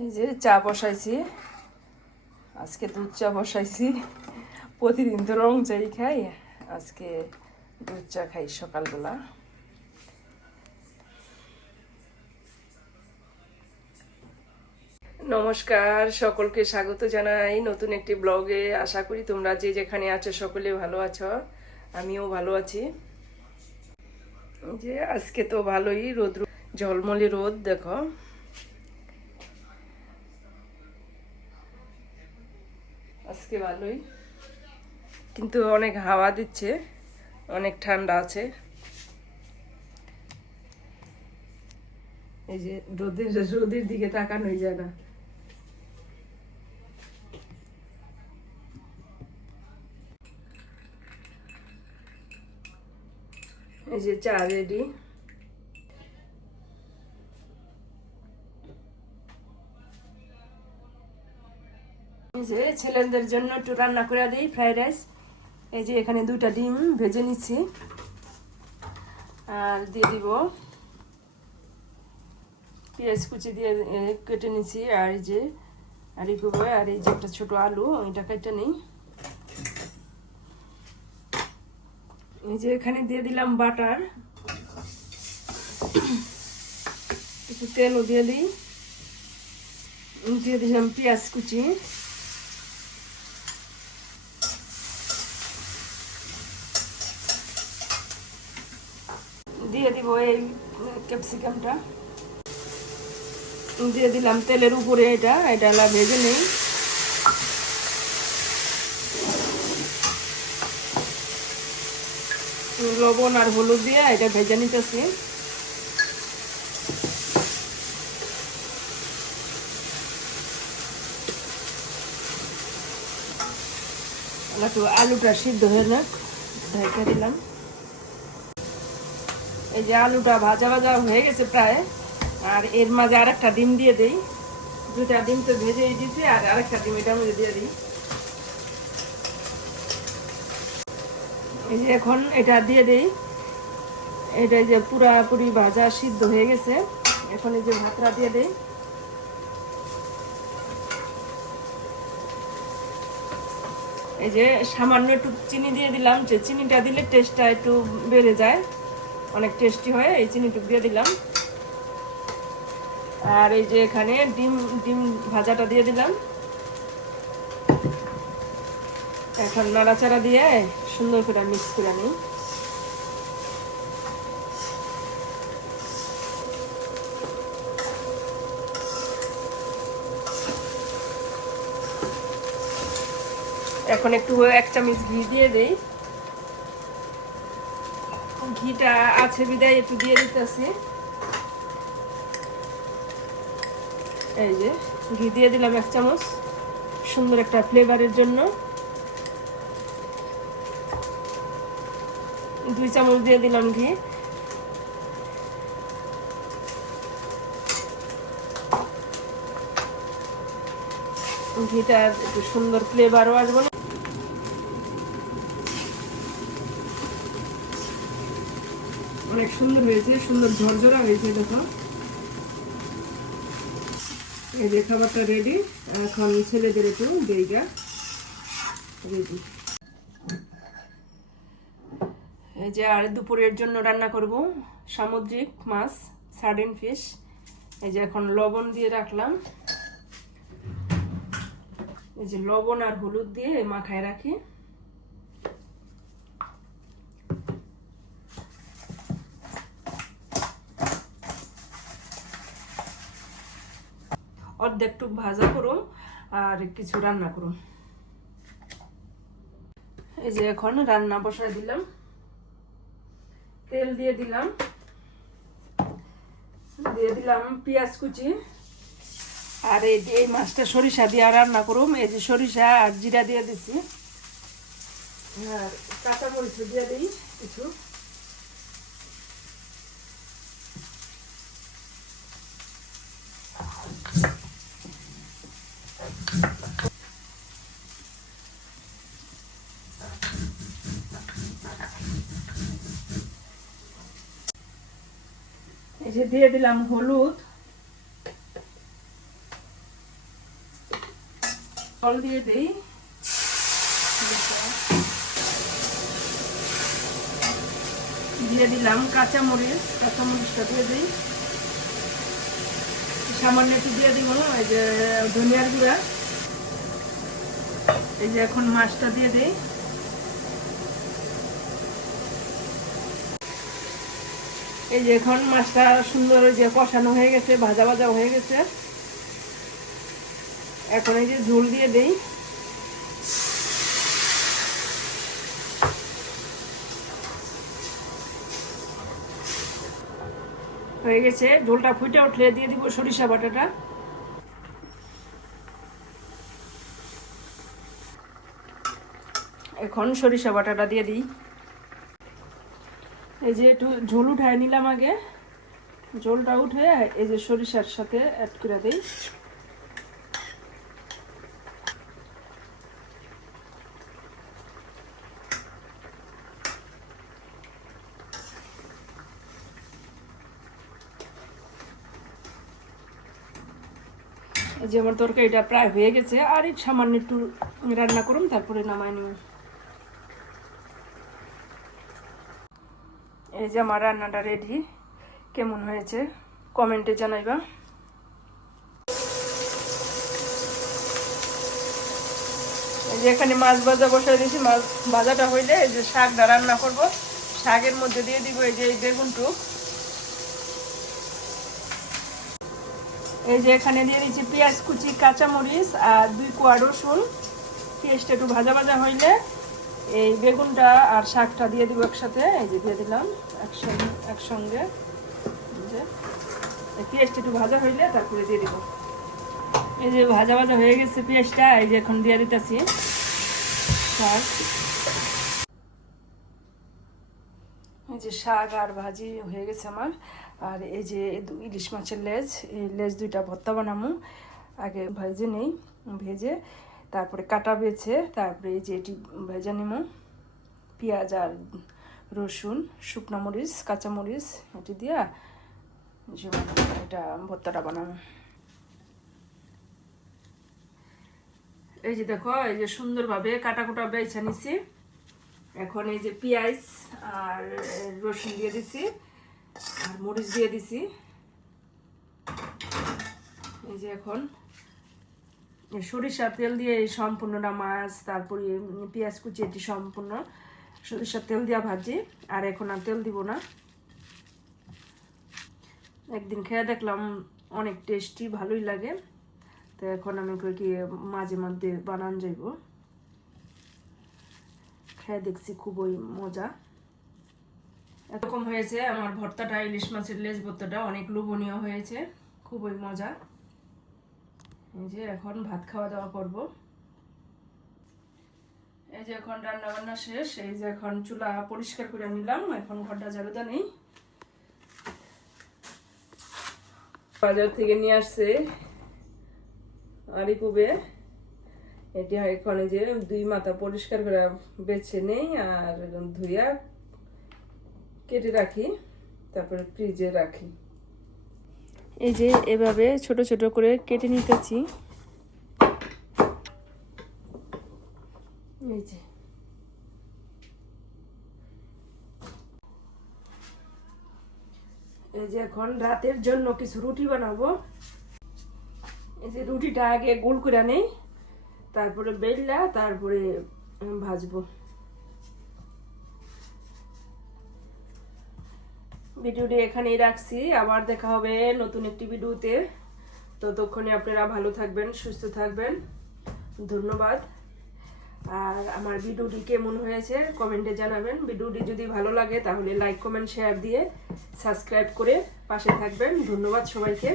এই যে চা বসাইছি। আজকে দুধ চা বসাইছি। প্রতিদিন তো রং চাই খাই, আজকে দুধ চা খাই সকালবেলা। নমস্কার, সকলকে স্বাগত জানাই নতুন একটি ব্লগে। আশা করি তোমরা যে যেখানে আছো সকলে ভালো আছো, আমিও ভালো আছি। যে আজকে তো ভালোই রোদ ঝলমলে রোদ, দেখো। আজকে ভালোই। কিন্তু অনেক হাওয়া দিচ্ছে, অনেক ঠান্ডা আছে। এই যে রোদের রোদের দিকে তাকানোই যায় না। এই যে চা রেডি। যে ছেলেদের জন্য একটু রান্না করে দিই ফ্রাইড রাইস এই যে এখানে দুইটা ডিম ভেজে নিচ্ছি। আর দিয়ে দিব পেঁয়াজ কুচি দিয়ে কেটে নিচ্ছি। আর এই যে, আর এই আর এই যে একটা ছোটো আলু, ওইটা কেটে নিই। এই যে এখানে দিয়ে দিলাম বাটার। একটু তেলও দিয়ে দিই। দিয়ে দিলাম পেঁয়াজ কুচি। এই ক্যাপসিকামটা দিয়ে দিলাম তেলের উপরে এটা এটা ভেজে নেই। লবণ আর হলুদ দিয়ে এটা ভেজে নিতেছি। একটু আলুটা সিদ্ধ হয়ে যাক, ঢেকে দিলাম। এই যে আলুটা ভাজা ভাজা হয়ে গেছে প্রায়, আর এর মাঝে আরেকটা ডিম দিয়ে দেই। দুটা ডিম তো ভেজে দিয়েছি আর আরেকটা ডিম এটা মধ্যে দিয়ে দিই। এই যে এখন এটা দিয়ে দেই। এটা যে পুরাপুরি ভাজা সিদ্ধ হয়ে গেছে। এখন এই যে ভাতটা দিয়ে দেই। এই যে সামান্য একটু চিনি দিয়ে দিলাম, যে চিনিটা দিলে টেস্টটা একটু বেড়ে যায়। অনেক টেস্টি হয়, এই চিনি চিনিটুক দিয়ে দিলাম। আর এই যে এখানে ডিম ডিম ভাজাটা দিয়ে দিলাম। এখন নাড়াচাড়া দিয়ে সুন্দর করে মিক্স করে নিই। এখন একটু এক চামচ ঘি দিয়ে দেই। ঘিটা আছে, বিদায় একটু দিয়ে দিতেছি। এই যে, ঘি দিয়ে দিলাম এক চামচ, সুন্দর একটা ফ্লেভারের জন্য। দুই চামচ দিয়ে দিলাম ঘি। ঘিটা একটু সুন্দর ফ্লেভারও আসবে না। অনেক সুন্দর হয়েছে, সুন্দর ঝরঝরা হয়েছে, দেখো। এই যে খাবারটা রেডি এখন ছেলেদের একটু দেইগা রেডি এই যে আর দুপুরের জন্য রান্না করব, সামুদ্রিক মাছ সার্ডিন ফিশ এই যে এখন লবণ দিয়ে রাখলাম। এই যে লবণ আর হলুদ দিয়ে মাখায় রাখি। অর্ধেকটুক ভাজা করুন আর কিছু রান্না করুন। এই যে এখন রান্না বসায় দিলাম। তেল দিয়ে দিলাম। দিয়ে দিলাম পেঁয়াজ কুচি। আর এই এই মাছটা সরিষা দিয়ে রান্না করুম। এই যে সরিষা আর জিরা দিয়ে দিছি। আর কাঁচা মরিচ দিয়ে দিই কিছু। যে দিয়ে দিলাম হলুদ, জল দিয়ে দিই। দিয়ে দিলাম কাঁচা মরিচ কাঁচা মরিচটা দিয়ে দিই। সামান্য একটু দিয়ে দিব এই যে ধনিয়ার গুঁড়া। এই যে এখন মাছটা দিয়ে দিই। এই যে এখন মাছটা সুন্দর যে কষানো হয়ে গেছে, ভাজা ভাজা হয়ে গেছে। এখন এই যে ঝোল দিয়ে দেই। হয়ে গেছে, ঝোলটা ফুটে উঠলে দিয়ে দিব সরিষা বাটাটা। এখন সরিষা বাটাটা দিয়ে দিই। এই যে একটু ঝোল উঠায় নিলাম আগে। ঝোলটা উঠে এই যে সরিষার সাথে অ্যাড করে দিই। এই যে আমার তরকারিটা প্রায় হয়ে গেছে, আর একটু সামান্য একটু রান্না করুন তারপরে নামাই নেব এই যে আমার রান্নাটা রেডি কেমন হয়েছে? কমেন্টে জানাইবা। এই যে এখানে মাছ ভাজা বসাই দিয়েছি। মাছ ভাজাটা হইলে এই যে শাকটা রান্না করব। শাকের মধ্যে দিয়ে দিব এই যে এই বেগুনটুক এই যে এখানে দিয়ে দিচ্ছি পেঁয়াজ কুচি, কাঁচামরিচ আর দুই কোয়া রসুন। পেঁয়াজটা একটু ভাজা ভাজা হইলে এই বেগুনটা আর শাকটা দিয়ে দিব একসাথে, এই যে দিয়ে দিলাম একসঙ্গে একসঙ্গে। পেঁয়াজটা একটু ভাজা হইলে তারপরে দিয়ে দিব। এই যে ভাজা ভাজা হয়ে গেছে পেঁয়াজটা, এই যে এখন দিয়ে দিতেছি। শাক। এই যে শাক আর ভাজি হয়ে গেছে আমার। আর এই যে ইলিশ মাছের লেজ, এই লেজ দুইটা ভর্তা বানামু। আগে ভেজে নেই, ভেজে তারপরে কাটা বেছে, তারপরে এই যে এটি ভেজে নিমু, পেঁয়াজ আর রসুন, শুকনো মরিচ, কাঁচা মরিচ, এটি দিয়া এটা ভর্তাটা বানাবো। এই যে দেখো, এই যে সুন্দরভাবে কাটা কুটা বেছে নিছি। এখন এই যে পেঁয়াজ আর রসুন দিয়ে দিছি, আর মরিচ দিয়ে দিছি। এই যে এখন সরিষার তেল দিয়ে এই সম্পূর্ণটা মাছ, তারপরে পেঁয়াজ কুচি, এটি সম্পূর্ণ সরিষার তেল দিয়া ভাজি। আর এখন আর তেল দিব না। একদিন খেয়ে দেখলাম অনেক টেস্টি ভালোই লাগে। তো এখন আমি কি মাঝে মধ্যে বানান যাইব। খেয়ে দেখছি খুবই মজা। এরকম হয়েছে, আমার ভর্তাটা ইলিশ মাছের লেজ ভর্তাটা অনেক লোভনীয় হয়েছে। খুবই মজা। যে এখন ভাত খাওয়া দাওয়া করব। এই যে এখন রান্না বান্না শেষ, এই যে এখন চুলা পরিষ্কার করে নিলাম, এখন ঘরটা ঝাড়ুদা নেই। বাজার থেকে নিয়ে আসছে আরিপুবে এটি এখানে যে দুই মাথা পরিষ্কার করে বেছে নেই আর ধুইয়া কেটে রাখি, তারপরে ফ্রিজে রাখি। এই যে এভাবে ছোট ছোট করে কেটে নিতেছি। এই যে। এই যে এখন রাতের জন্য কিছু রুটি বানাবো। এই যে রুটিটা আগে গোল করে নেই, তারপরে বেললা তারপরে ভাজবো। ভিডিওটি এখানেই রাখছি। আবার দেখা হবে নতুন একটি ভিডিওতে। ততক্ষণে আপনারা ভালো থাকবেন, সুস্থ থাকবেন। ধন্যবাদ। আর আমার ভিডিওটি কেমন হয়েছে কমেন্টে জানাবেন। ভিডিওটি যদি ভালো লাগে তাহলে লাইক, কমেন্ট, শেয়ার দিয়ে সাবস্ক্রাইব করে পাশে থাকবেন। ধন্যবাদ সবাইকে।